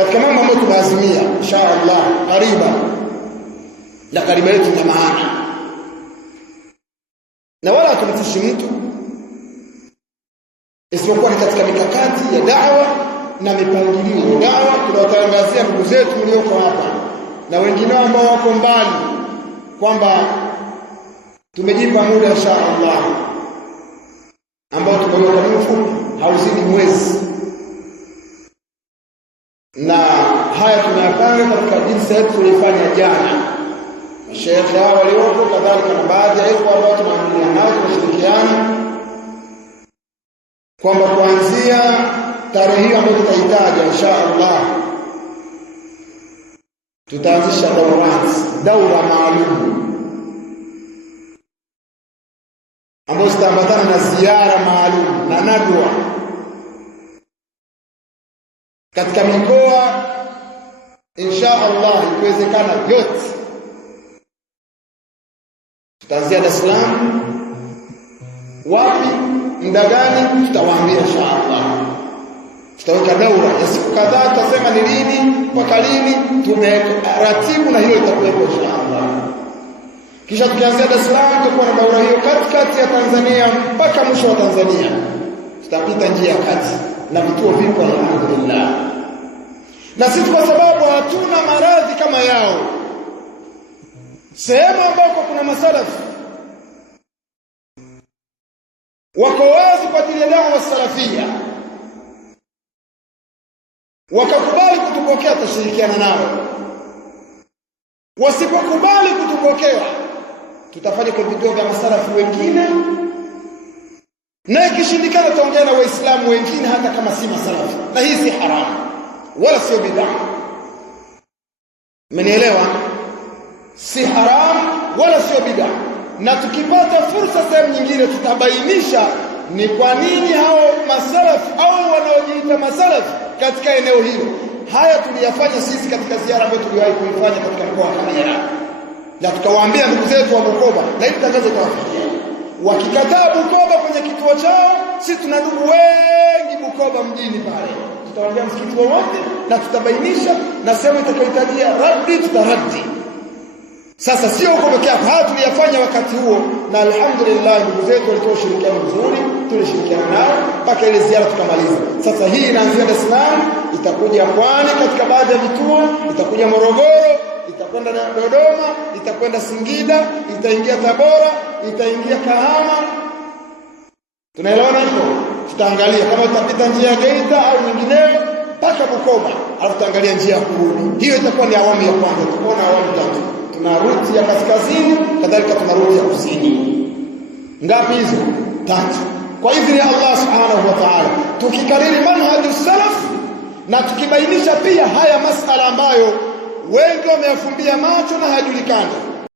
katika mambo ambayo tunaazimia inshallah kariba yetu na maana, na wala tumtishi mtu, isipokuwa ni katika mikakati ya da'wa na mipangilio ya da'wa. Tunawatangazia ndugu zetu walioko hapa na wengine ambao wako mbali kwamba tumejipa muda inshallah ambao tumeweka mfupi hauzidi mwezi, na haya tunayapanga katika jinsi yetu tulifanya jana. Sheikh hao walioko kadhalika na baadhi ya watu ambao tunaamiliana nao, tunashirikiana kwamba kuanzia tarehe hiyo ambayo tutahitaji inshallah tutaanzisha daura maalum ambazo zitaambatana na ziara maalum na nadwa katika mikoa inshallah, ikiwezekana yote. Tutaanzia Dar es Salaam, wapi, muda gani, tutawaambia inshallah. Tutaweka daura ya siku kadhaa, tutasema ni lini mpaka lini, tumeratibu na hiyo itakuwepo inshallah. Kisha tukianzia Dar es Salaam tutakuwa na daura hiyo katikati ya Tanzania mpaka mwisho wa Tanzania. Tutapita njia ya kati na vituo vipo alhamdulillah. Na sisi kwa sababu hatuna maradhi kama yao, sehemu ambako kuna masalafi wako wazi kwa ajili ya da'wa salafia, wakakubali kutupokea, tutashirikiana nao. Wasipokubali kutupokea, tutafanya kwa vituo vya masalafi wengine, na ikishindikana tutaongea na waislamu wengine hata kama si masalafi. Na hii si haramu wala sio bid'a. Mmenielewa? Si haramu wala sio bid'a. Na tukipata fursa sehemu nyingine tutabainisha ni kwa nini hao masalafi au wanaojiita masalafi katika eneo hilo. Haya tuliyafanya sisi katika ziara ambayo tuliwahi kuifanya katika mkoa wa Kagera, na tukawaambia ndugu zetu wa Bukoba, na hivi tangazo tuwafikia, wakikataa Bukoba kwenye kituo chao, sisi tuna ndugu wengi Bukoba mjini pale, tutawaambia msikiti wowote na tutabainisha, na sehemu itakayohitajia raddi tutaradi. Sasa sio huko pekee, haya tuliyafanya wakati huo, na alhamdulillah ndugu zetu walitoa ushirikiano mzuri, tulishirikiana nao mpaka ile ziara tukamaliza. Sasa hii inaanzia Dar es Salaam, itakuja Pwani katika baadhi ya vituo, itakuja Morogoro, itakwenda Dodoma, itakwenda Singida, itaingia Tabora, itaingia Kahama. Tunaelewana hivyo? Tutaangalia kama tutapita njia ya Geita au nyingineyo mpaka Bukoba, alafu tutaangalia njia ya kurudi. Hiyo itakuwa ni awamu ya kwanza, tutaona awamu tatu. Tuna ruti ya kaskazini, kadhalika tuna ruti ya kusini. Ngapi hizo? 3. Kwa idhini ya Allah subhanahu wa ta'ala, tukikariri manhajus salaf na tukibainisha pia haya masala ambayo wengi wameyafumbia macho na hayajulikani.